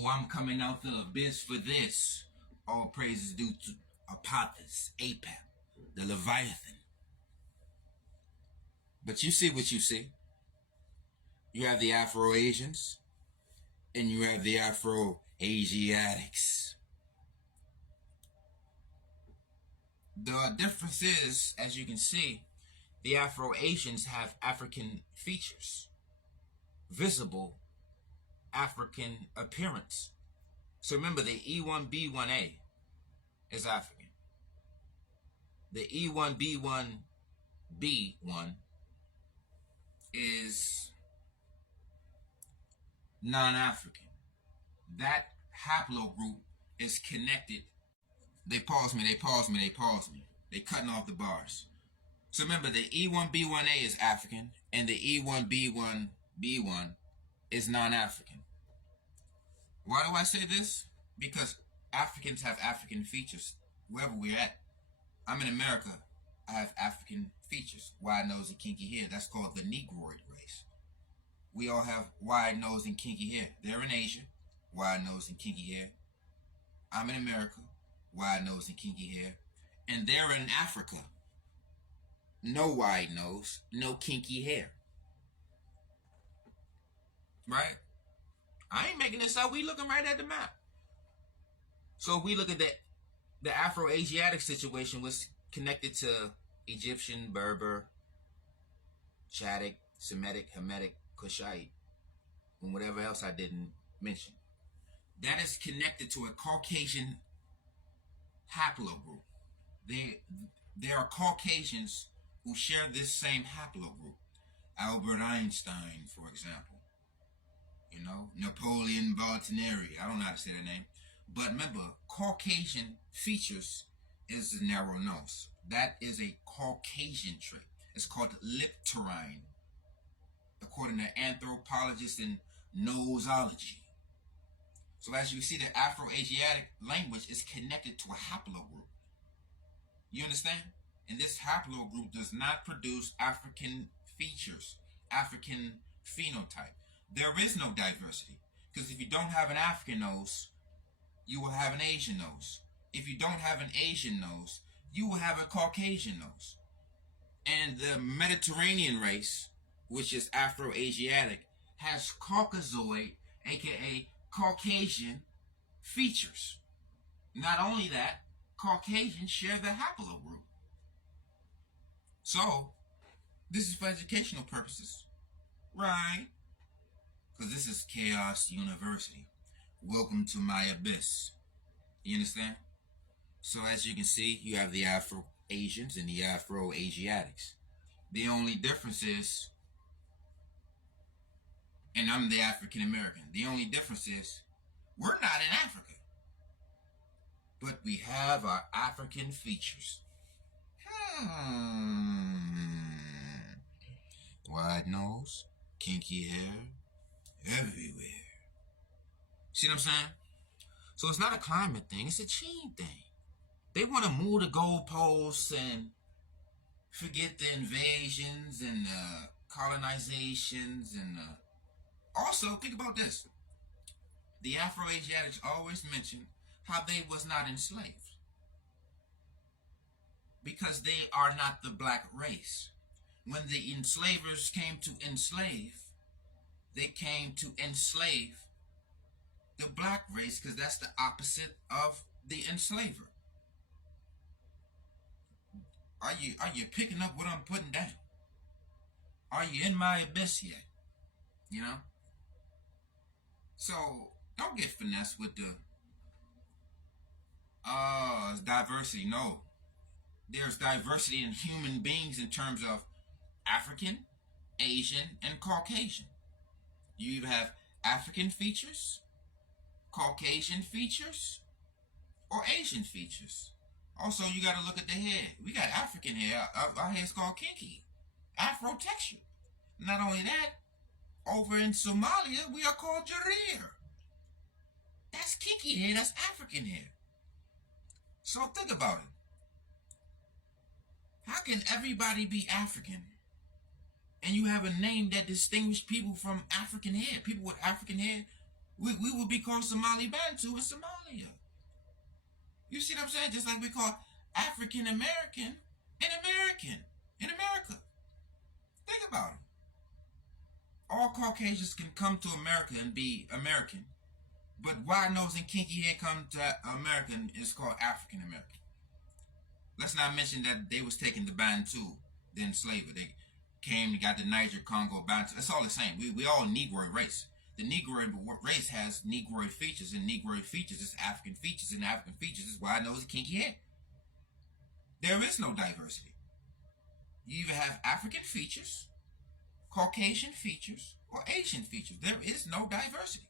Oh, I'm coming out the abyss for this. All praise is due to Apophis, Apap, the Leviathan. But you see what you see. You have the Afro-Asians, and you have the Afro-asiatics. The difference is, as you can see, the Afro-Asians have African features, visible African appearance. So remember, the E1B1A is African. The E1B1B1 is non-African. That haplogroup is connected. They pause me. They cutting off the bars. So remember, the E1B1A is African, and the E1B1B1 is non-African. Why do I say this? Because Africans have African features wherever we're at. I'm in America. I have African features. Wide nose and kinky hair. That's called the Negroid race. We all have wide nose and kinky hair. They're in Asia. Wide nose and kinky hair. I'm in America. Wide nose and kinky hair. And they're in Africa. No wide nose, no kinky hair. Right? I ain't making this up. We looking right at the map. So if we look at the Afro-Asiatic situation was connected to Egyptian, Berber, Chadic, Semitic, Hamitic, Kushite, and whatever else I didn't mention. That is connected to a Caucasian haplogroup. There are Caucasians who share this same haplogroup. Albert Einstein, for example. You know, Napoleon Bontenere. I don't know how to say their name. But remember, Caucasian features is the narrow nose. That is a Caucasian trait. It's called lipterine, according to anthropologists and nosology. So as you see, the Afro-Asiatic language is connected to a haplogroup. You understand? And this haplogroup does not produce African features, African phenotype. There is no diversity. Because if you don't have an African nose, you will have an Asian nose. If you don't have an Asian nose, you will have a Caucasian nose. And the Mediterranean race, which is Afro-Asiatic, has Caucasoid, aka Caucasian features. Not only that, Caucasians share the haplogroup. So, this is for educational purposes. Right? Because this is Chaos University. Welcome to my abyss. You understand? So as you can see, you have the Afro-Asians and the Afro-Asiatics. The only difference is, and I'm the African American, the only difference is, we're not in Africa. But we have our African features. Wide nose, kinky hair, everywhere. See what I'm saying? So it's not a climate thing, it's a gene thing. They want to move the goalposts and forget the invasions and the colonizations and also think about this. The Afro-Asiatics always mention how they was not enslaved. Because they are not the black race. When the enslavers came to enslave, they came to enslave the black race because that's the opposite of the enslaver. Are you picking up what I'm putting down? Are you in my abyss yet? You know? So don't get finessed with the diversity. No. There's diversity in human beings in terms of African, Asian, and Caucasian. You either have African features, Caucasian features, or Asian features. Also, you got to look at the hair. We got African hair. Our hair's called kinky. Afro texture. Not only that, over in Somalia, we are called Jarir. That's kinky hair. That's African hair. So think about it. How can everybody be African and you have a name that distinguishes people from African hair? People with African hair We would be called Somali Bantu in Somalia. You see what I'm saying? Just like we call African American an American in America. Think about it. All Caucasians can come to America and be American, but wide nose and kinky hair come to America and it's called African American. Let's not mention that they was taking the Bantu, the enslaver. They came and got the Niger, Congo, Bantu. It's all the same. We all Negroid race. The Negroid race has Negroid features, and Negroid features is African features, and African features is wide nose and kinky hair. There is no diversity. You either have African features, Caucasian features, or Asian features. There is no diversity.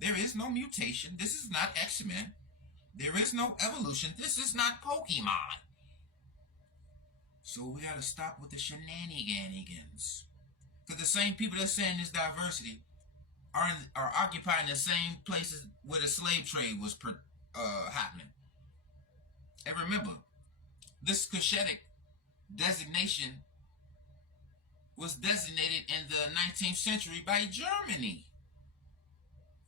There is no mutation. This is not X-Men. There is no evolution. This is not Pokemon. So we gotta stop with the shenanigans. Because the same people that's saying this diversity are occupying the same places where the slave trade was happening. And remember, this Cushitic designation was designated in the 19th century by Germany.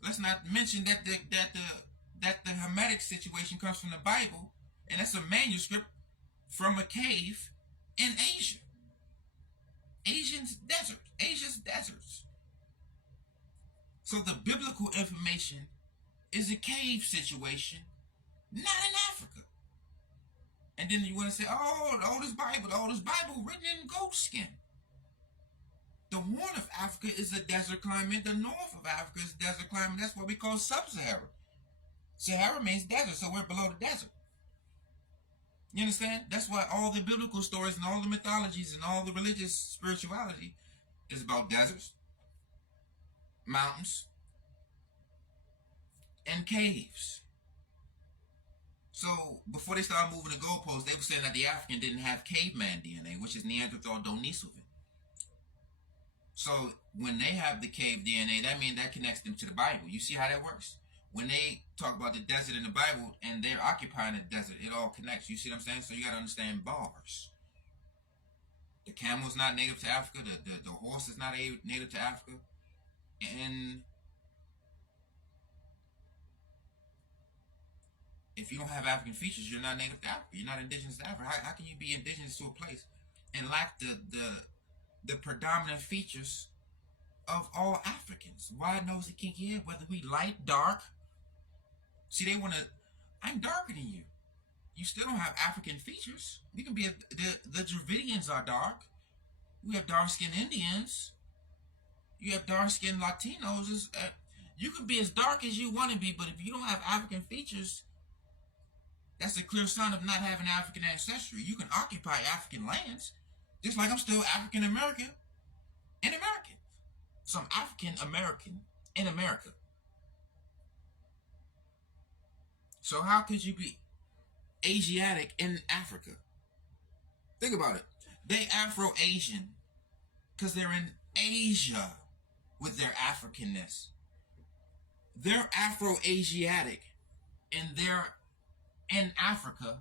Let's not mention that the Hamite situation comes from the Bible, and that's a manuscript from a cave in Asia. Asia's deserts. So the biblical information is a cave situation, not in Africa. And then you want to say, oh, the oldest Bible written in goat skin. The Horn of Africa is a desert climate. The North of Africa is a desert climate. That's what we call sub-Sahara. Sahara means desert, so we're below the desert. You understand? That's why all the biblical stories and all the mythologies and all the religious spirituality is about deserts, mountains, and caves. So before they started moving the goalposts, they were saying that the African didn't have caveman DNA, which is Neanderthal Denisovan. So when they have the cave DNA, that means that connects them to the Bible. You see how that works? When they talk about the desert in the Bible and they're occupying the desert, it all connects. You see what I'm saying? So you got to understand bars. The camel's not native to Africa. The horse is not native to Africa. And if you don't have African features, you're not native to Africa. You're not indigenous to Africa. How can you be indigenous to a place and lack the predominant features of all Africans? Wide nose and kinky hair, whether we light, dark. See, they want to, I'm darker than you. You still don't have African features. We can be, the Dravidians are dark. We have dark-skinned Indians. You have dark-skinned Latinos. You can be as dark as you want to be, but if you don't have African features, that's a clear sign of not having African ancestry. You can occupy African lands, just like I'm still African American in America. So I'm African American in America. So how could you be Asiatic in Africa? Think about it. They Afro-Asian because they're in Asia with their Africanness. They're Afro-Asiatic and they're in Africa